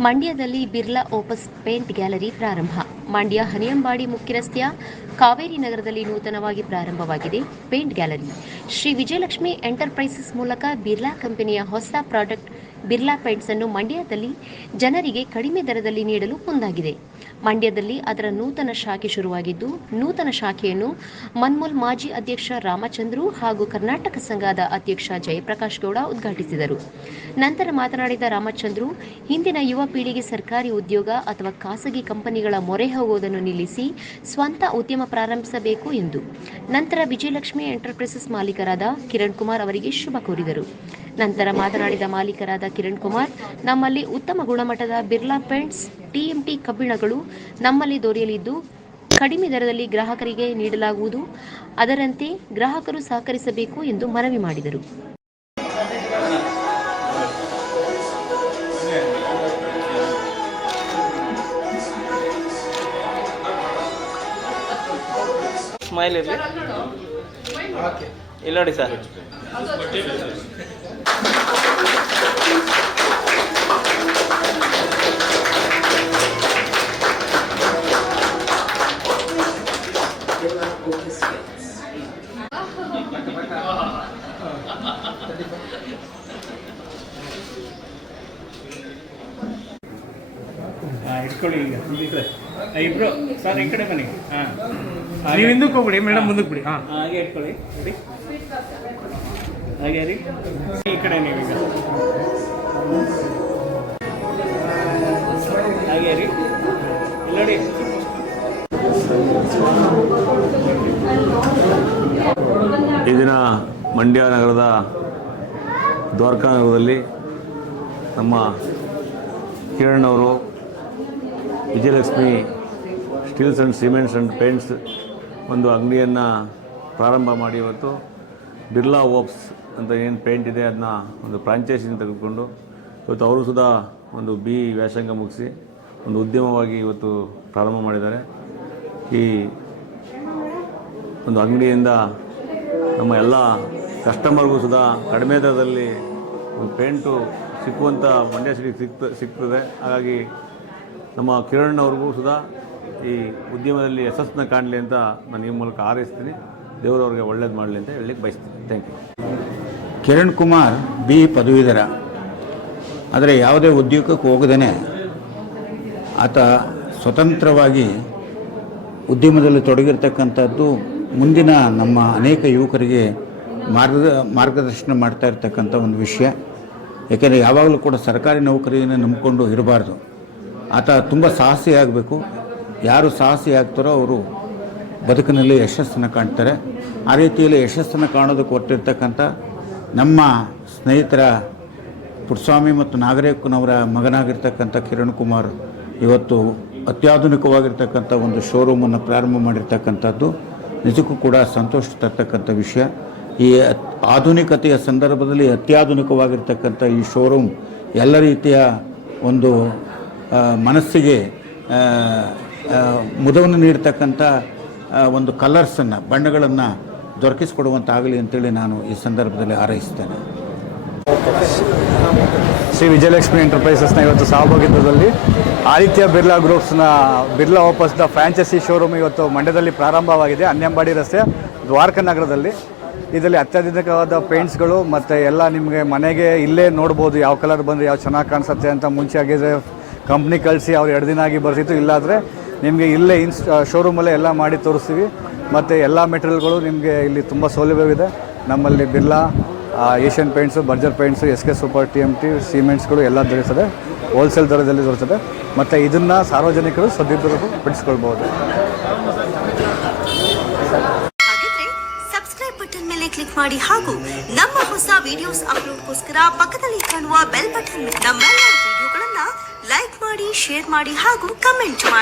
ಮಂಡ್ಯದಲ್ಲಿ Birla ಓಪಸ್ paint gallery ಪ್ರಾರಂಭ. ಮಂಡ್ಯ ಹನಿಯಂಬಾಡಿ ಮುಖ್ಯ ರಸ್ತೆಯ ಕಾವೇರಿ ನಗರದಲ್ಲಿ ನೂತನವಾಗಿ ಪ್ರಾರಂಭವಾಗಿದೆ paint gallery. Shri Vijayalakshmi enterprises ಮೂಲಕ ಬಿರ್ಲಾ ಕಂಪನಿಯ ಹೊಸ ಪ್ರಾಡಕ್ಟ್ ಬಿರ್ಲಾ ಪೈಂಟ್ಸ್ ಅನ್ನು ಮಂಡ್ಯದಲ್ಲಿ ಜನರಿಗೆ ಕಡಿಮೆ ದರದಲ್ಲಿ ನೀಡಲು ಮುಂದಾಗಿದೆ. ಮಂಡ್ಯದಲ್ಲಿ ಅದರ ನೂತನ ಶಾಖೆ ಶುರುವಾಗಿದ್ದು, ನೂತನ ಶಾಖೆಯನ್ನು ಮನ್ಮೂಲ್ ಮಾಜಿ ಅಧ್ಯಕ್ಷ ರಾಮಚಂದ್ರು ಹಾಗೂ ಕರ್ನಾಟಕ ಸಂಘದ ಅಧ್ಯಕ್ಷ ಜಯಪ್ರಕಾಶ್ ಗೌಡ ಉದ್ಘಾಟಿಸಿದರು. ನಂತರ ಮಾತನಾಡಿದ ರಾಮಚಂದ್ರು, ಹಿಂದಿನ ಯುವ ಪೀಳಿಗೆ ಸರ್ಕಾರಿ ಉದ್ಯೋಗ ಅಥವಾ ಖಾಸಗಿ ಕಂಪನಿಗಳ ಮೊರೆ ಹೋಗುವುದನ್ನು ನಿಲ್ಲಿಸಿ ಸ್ವಂತ ಉದ್ಯಮ ಪ್ರಾರಂಭಿಸಬೇಕು ಎಂದು. ನಂತರ ವಿಜಯಲಕ್ಷ್ಮಿ ಎಂಟರ್ಪ್ರೈಸಸ್ ಮಾಲೀಕರಾದ ಕಿರಣ್ ಕುಮಾರ್ ಅವರಿಗೆ ಶುಭ ಕೋರಿದರು. ನಂತರ ಮಾತನಾಡಿದ ಮಾಲೀಕರಾದ ಕಿರಣ್ ಕುಮಾರ್ ನಮ್ಮಲ್ಲಿ ಉತ್ತಮ ಗುಣಮಟ್ಟದ ಬಿರ್ಲಾ ಪೆಂಟ್ಸ್ ಟಿಎಂಟಿ ಕಬ್ಬಿಣಗಳು ನಮ್ಮಲ್ಲಿ ದೊರೆಯಲಿದ್ದು ಕಡಿಮೆ ದರದಲ್ಲಿ ಗ್ರಾಹಕರಿಗೆ ನೀಡಲಾಗುವುದು. ಅದರಂತೆ ಗ್ರಾಹಕರು ಸಹಕರಿಸಬೇಕು ಎಂದು ಮನವಿ ಮಾಡಿದರು. ಸ್ಮೈಲ್ ಇರಲಿ. ಇಲ್ಲಿ ನೋಡಿ ಸರ್. ಇಟ್ಕೊಳ್ಳಿ ಈಗ ಈ ಇಬ್ರು ಸರ್ ಈ ಕಡೆ ಬನ್ನಿ. ಹಾಂ. ನೀವು ಹಿಂದಕ್ಕೆ ಹೋಗ್ಬಿಡಿ ಮೇಡಮ್ ಮುಂದಕ್ಕೆ ಬಿಡಿ ಹಾಂ. ಹಾಗೆ ಇಟ್ಕೊಳ್ಳಿ ready? ಹಾಗೆ ರೀ. ಈ ಕಡೆ ನೀವೀಗ. ಹಾಗೆ ರೀ. ಇಲ್ಲಿ ನೋಡಿ. ಈ ದಿನ ಮಂಡ್ಯ ನಗರದ ದ್ವಾರಕಾ ನಗರದಲ್ಲಿ ನಮ್ಮ ಕಿರಣ್ ಅವರು Vijayalakshmi steels and cements and paints ಒಂದು ಅಂಗಡಿಯನ್ನು ಪ್ರಾರಂಭ ಮಾಡಿ ಇವತ್ತು. ಬಿರ್ಲಾ ಓಪ್ಸ್ ಅಂತ ಏನು ಪೇಂಟ್ ಇದೆ ಅದನ್ನ ಒಂದು ಫ್ರಾಂಚೈಸಿನ ತೆಗೆದುಕೊಂಡು ಇವತ್ತು ಅವರು ಸುಧಾ ಒಂದು ಬಿ ವ್ಯಾಸಂಗ ಮುಗಿಸಿ ಒಂದು ಉದ್ಯಮವಾಗಿ ಇವತ್ತು ಪ್ರಾರಂಭ ಮಾಡಿದ್ದಾರೆ. ಈ ಒಂದು ಅಂಗಡಿಯಿಂದ ನಮ್ಮ ಎಲ್ಲ ಕಸ್ಟಮರ್ಗೂ ಸುಧಾ ಕಡಿಮೆ ದರದಲ್ಲಿ ಒಂದು ಪೇಂಟು ಸಿಕ್ಕುವಂಥ ಮಂಡ್ಯ ಸಿಟಿಗೆ ಸಿಕ್ತ, ಸಿಗ್ತದೆ. ಹಾಗಾಗಿ ನಮ್ಮ ಕಿರಣ್ ಅವ್ರಿಗೂ ಸುಧಾ ಈ ಉದ್ಯಮದಲ್ಲಿ ಯಶಸ್ಸನ್ನ ಕಾಣಲಿ ಅಂತ ನಾನು ಈ ಮೂಲಕ ಹಾರೈಸ್ತೀನಿ. ದೇವರವ್ರಿಗೆ ಒಳ್ಳೇದು ಮಾಡಲಿ ಅಂತ ಹೇಳಲಿಕ್ಕೆ ಬಯಸ್ತೀನಿ. Thank you Kiran Kumar B ಪದವೀಧರ. ಆದರೆ ಯಾವುದೇ ಉದ್ಯೋಗಕ್ಕೆ ಹೋಗದೇ ಆತ ಸ್ವತಂತ್ರವಾಗಿ ಉದ್ಯಮದಲ್ಲಿ ತೊಡಗಿರ್ತಕ್ಕಂಥದ್ದು ಮುಂದಿನ ನಮ್ಮ ಅನೇಕ ಯುವಕರಿಗೆ ಮಾರ್ಗ ಮಾರ್ಗದರ್ಶನ ಮಾಡ್ತಾ ಇರ್ತಕ್ಕಂಥ ಒಂದು ವಿಷಯ. ಯಾಕೆಂದರೆ ಯಾವಾಗಲೂ ಕೂಡ ಸರ್ಕಾರಿ ನೌಕರಿಯನ್ನು ನಂಬಿಕೊಂಡು ಇರಬಾರ್ದು. ಆತ ತುಂಬ ಸಾಹಸಿ ಆಗಬೇಕು. ಯಾರು ಸಾಹಸಿ ಆಗ್ತಾರೋ ಅವರು ಬದುಕಿನಲ್ಲಿ ಯಶಸ್ಸನ್ನು ಕಾಣ್ತಾರೆ. ಆ ರೀತಿಯಲ್ಲಿ ಯಶಸ್ಸನ್ನು ಕಾಣೋದಕ್ಕೆ ಹೊರಟಿರ್ತಕ್ಕಂಥ ನಮ್ಮ ಸ್ನೇಹಿತರ ಪುಟ್ಸ್ವಾಮಿ ಮತ್ತು ನಾಗರೇಕನವರ ಮಗನಾಗಿರ್ತಕ್ಕಂಥ ಕಿರಣ್ ಕುಮಾರ್ ಇವತ್ತು ಅತ್ಯಾಧುನಿಕವಾಗಿರ್ತಕ್ಕಂಥ ಒಂದು ಶೋರೂಮನ್ನು ಪ್ರಾರಂಭ ಮಾಡಿರ್ತಕ್ಕಂಥದ್ದು. ನಿಜಕ್ಕೂ ಕೂಡ ಸಂತೋಷ ತರ್ತಕ್ಕಂಥ ವಿಷಯ. ಈ ಆಧುನಿಕತೆಯ ಸಂದರ್ಭದಲ್ಲಿ ಅತ್ಯಾಧುನಿಕವಾಗಿರ್ತಕ್ಕಂಥ ಈ ಶೋರೂಮ್ ಎಲ್ಲ ರೀತಿಯ ಒಂದು ಮನಸ್ಸಿಗೆ ಮುದವನ್ನು ನೀಡ್ತಕ್ಕಂಥ ಒಂದು ಕಲರ್ಸನ್ನು, ಬಣ್ಣಗಳನ್ನು ದೊರಕಿಸಿಕೊಡುವಂತಾಗಲಿ ಅಂತೇಳಿ ನಾನು ಈ ಸಂದರ್ಭದಲ್ಲಿ ಹಾರೈಸ್ತೇನೆ ಶ್ರೀ ವಿಜಯಲಕ್ಷ್ಮಿ ಎಂಟರ್ಪ್ರೈಸಸ್ನ ಇವತ್ತು ಸಹಭಾಗಿತ್ವದಲ್ಲಿ ಆದಿತ್ಯ ಬಿರ್ಲಾ ಗ್ರೂಪ್ಸ್ನ, ಬಿರ್ಲಾ ವಾಪಸ್ನ ಫ್ರಾಂಚೈಸಿ ಶೋರೂಮ್ ಇವತ್ತು ಮಂಡ್ಯದಲ್ಲಿ ಪ್ರಾರಂಭವಾಗಿದೆ. ಅನ್ಯಂಬಾಡಿ ರಸ್ತೆ ದ್ವಾರಕ ನಗರದಲ್ಲಿ ಇದರಲ್ಲಿ ಅತ್ಯಾಧುನಿಕವಾದ ಪೇಂಟ್ಸ್ಗಳು ಮತ್ತು ಎಲ್ಲ ನಿಮಗೆ ಮನೆಗೆ ಇಲ್ಲೇ ನೋಡ್ಬೋದು ಯಾವ ಕಲರ್ ಬಂದರೆ, ಯಾವ ಚೆನ್ನಾಗಿ ಕಾಣಿಸುತ್ತೆ ಅಂತ ಮುಂಚೆ ಆಗಿದ್ರೆ ಕಂಪ್ನಿ ಕಳಿಸಿ ಅವ್ರು ಎರಡು ದಿನ ಆಗಿ ಬರ್ತಿತ್ತು ಇಲ್ಲಾದರೆ ನಿಮಗೆ ಇಲ್ಲೇ ಇನ್ಸ್ ಶೋರೂಮಲ್ಲೇ ಎಲ್ಲ ಮಾಡಿ ತೋರಿಸ್ತೀವಿ. ಮತ್ತು ಎಲ್ಲ ಮೆಟೀರಿಯಲ್ಗಳು ನಿಮಗೆ ಇಲ್ಲಿ ತುಂಬ ಸೌಲಭ್ಯವಿದೆ. ನಮ್ಮಲ್ಲಿ Birla Asian paints Berger paints S K super T M T ಸಿಮೆಂಟ್ಸ್ಗಳು ಎಲ್ಲ ದೊರೆಯುತ್ತದೆ. ಹೋಲ್ಸೇಲ್ ದರದಲ್ಲಿ ದೊರೆಯುತ್ತದೆ. ಮತ್ತು ಇದನ್ನು ಸಾರ್ವಜನಿಕರು ಸದುಪಯೋಗ ಪಡಿಸ್ಕೊಳ್ಬೋದು ಸಬ್ಸ್ಕ್ರೈಬ್ ಬಟನ್ ಮೇಲೆ ಕ್ಲಿಕ್ ಮಾಡಿ ಹಾಗೂ ನಮ್ಮ ಹೊಸ ವಿಡಿಯೋಸ್ ಅಪ್ಲೋಡ್ಗೋಸ್ಕರ ಪಕ್ಕದಲ್ಲಿ ಕಾಣುವ ಬೆಲ್ ಬಟನ್ ನಮ್ಮೆಲ್ಲ ವಿಡಿಯೋಗಳನ್ನು ಲೈಕ್ ಮಾಡಿ ಶೇರ್ ಮಾಡಿ ಹಾಗೂ ಕಮೆಂಟ್ ಮಾಡಿ.